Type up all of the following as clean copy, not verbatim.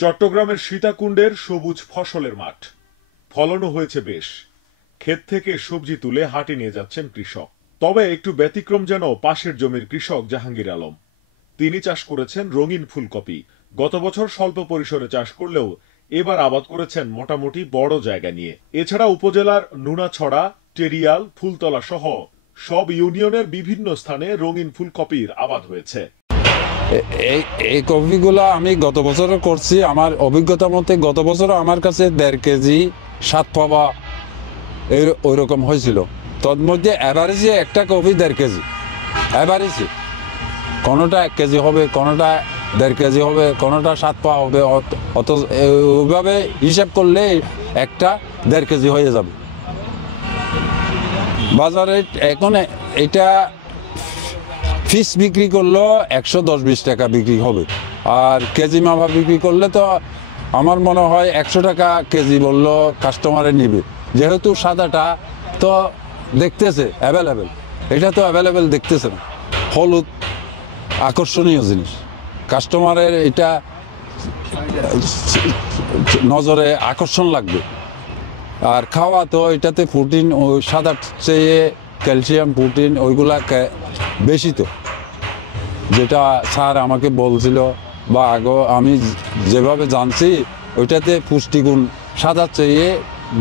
চট্টগ্রামের সীতাকুণ্ডের সবুজ ফসলের মাঠ ফলনও হয়েছে বেশ। ক্ষেত থেকে সবজি তুলে হাটে নিয়ে যাচ্ছেন কৃষক। তবে একটু ব্যতিক্রম যেন পাশের জমির কৃষক জাহাঙ্গীর আলম। তিনি চাষ করেছেন রঙিন ফুলকপি। গত বছর স্বল্প পরিসরে চাষ করলেও এবার আবাদ করেছেন মোটামুটি বড় জায়গা নিয়ে। এছাড়া উপজেলার নুনাছড়া, টেরিয়াল, ফুলতলা সহ সব ইউনিয়নের বিভিন্ন স্থানে রঙিন ফুলকপির আবাদ হয়েছে। এই কপিগুলো আমি গত বছর করছি। আমার অভিজ্ঞতা মতে গত বছর আমার কাছে 1.5 কেজি 7 পাবা ওইরকম হয়েছিল। তোর মধ্যে অ্যাভারেজে একটা কপি 1.5 কেজি অ্যাভারেজে, কোনোটা 1 কেজি হবে, কোনোটা 1.5 কেজি হবে, কোনোটা 7 পা হবে। অত ওইভাবে হিসাব করলে একটা 1.5 কেজি হয়ে যাবে। বাজারে এখন এটা ফিস বিক্রি করলেও 110-20 টাকা বিক্রি হবে, আর কেজি মাপা বিক্রি করলে তো আমার মনে হয় 100 টাকা কেজি বললেও কাস্টমারে নিবে। যেহেতু সাদাটা তো দেখতেছে অ্যাভেলেবেল, এটা তো অ্যাভেলেবেল দেখতেছে না। হলুদ আকর্ষণীয় জিনিস, কাস্টমারের এটা নজরে আকর্ষণ লাগবে। আর খাওয়া তো এটাতে প্রোটিন, ওই সাদার চেয়ে ক্যালসিয়াম, প্রোটিন ওইগুলা বেশি। তো যেটা স্যার আমাকে বলছিল বা আগে আমি যেভাবে জানছি, ওইটাতে পুষ্টিগুণ সাদার চেয়ে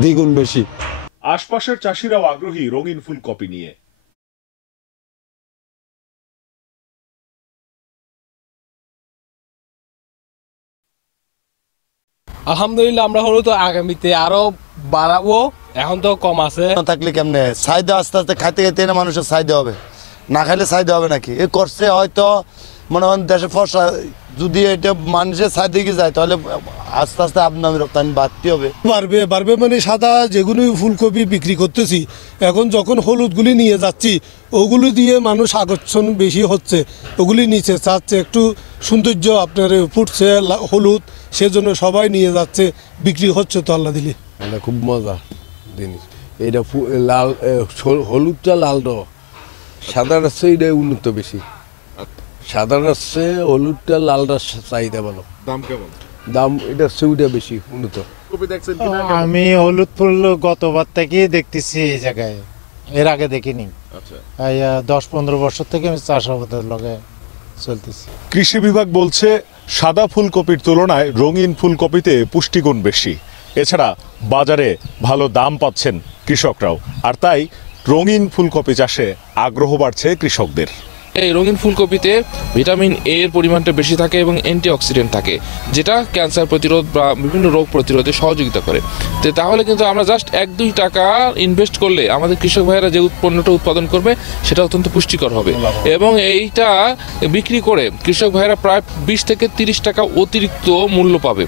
দ্বিগুণ বেশি। আশপাশের চাষিরাও আগ্রহী রঙিন ফুলকপি নিয়ে। আলহামদুলিল্লাহ, আমরা হয়তো আগামীতে আরো বাড়াবো, এখন তো কম আছে। থাকলে কেমনে চাহিদা আস্তে আস্তে খাইতে খাইতে না মানুষের চাহিদা হবে, না খাইলে চাহিদা হবে নাকি? এ করছে হয়তো মনে হয় দেশে ফসা, যদি এটা মানুষের চাহিদা দিকে যায় তাহলে আস্তে আস্তে আমদানি রপ্তানি বাড়তে হবে। বাড়বে মানে সাদা যেগুলো ফুলকপি বিক্রি করতেছি, এখন যখন হলুদগুলি নিয়ে যাচ্ছি ওগুলি দিয়ে মানুষ আকর্ষণ বেশি হচ্ছে, ওগুলি নিচে চাচ্ছে, একটু সৌন্দর্য আপনার ফুটছে হলুদ, সেজন্য সবাই নিয়ে যাচ্ছে, বিক্রি হচ্ছে তো আল্লাহ দিলে। এটা খুব মজা জিনিস। এটা লাল, হলুদটা লালটা, সাদাটা সেইটাই উন্নত বেশি। সাদাটা সে হলুদটা লালটা চাহিদা ভালো। দাম কেমন? দাম এটা সেইটা বেশি উন্নত। আমি হলুদ ফুল গতবার থেকে দেখতেছি এই জায়গায়, এর আগে দেখিনি। 10-15 বছর থেকে আমি চাষাবাদের লগে চলতেছি। কৃষি বিভাগ বলছে সাদা ফুলকপির তুলনায় রঙিন ফুলকপিতে পুষ্টিগুণ বেশি। এছাড়া বাজারে ভালো দাম পাচ্ছেন কৃষকরাও, আর তাই রঙিন ফুলকপি চাষে আগ্রহ বাড়ছে কৃষকদের। এই রঙিন ফুলকপিতে ভিটামিন এ এর পরিমাণটা বেশি থাকে এবং অ্যান্টিঅক্সিডেন্ট থাকে, যেটা ক্যান্সার প্রতিরোধ বা বিভিন্ন রোগ প্রতিরোধে সহযোগিতা করে। তো তাহলে কিন্তু আমরা জাস্ট 1-2 টাকা ইনভেস্ট করলে আমাদের কৃষক ভাইয়েরা যে পণ্যটা উৎপাদন করবে সেটা অত্যন্ত পুষ্টিকর হবে, এবং এইটা বিক্রি করে কৃষক ভাইয়েরা প্রায় 20 থেকে 30 টাকা অতিরিক্ত মূল্য পাবে।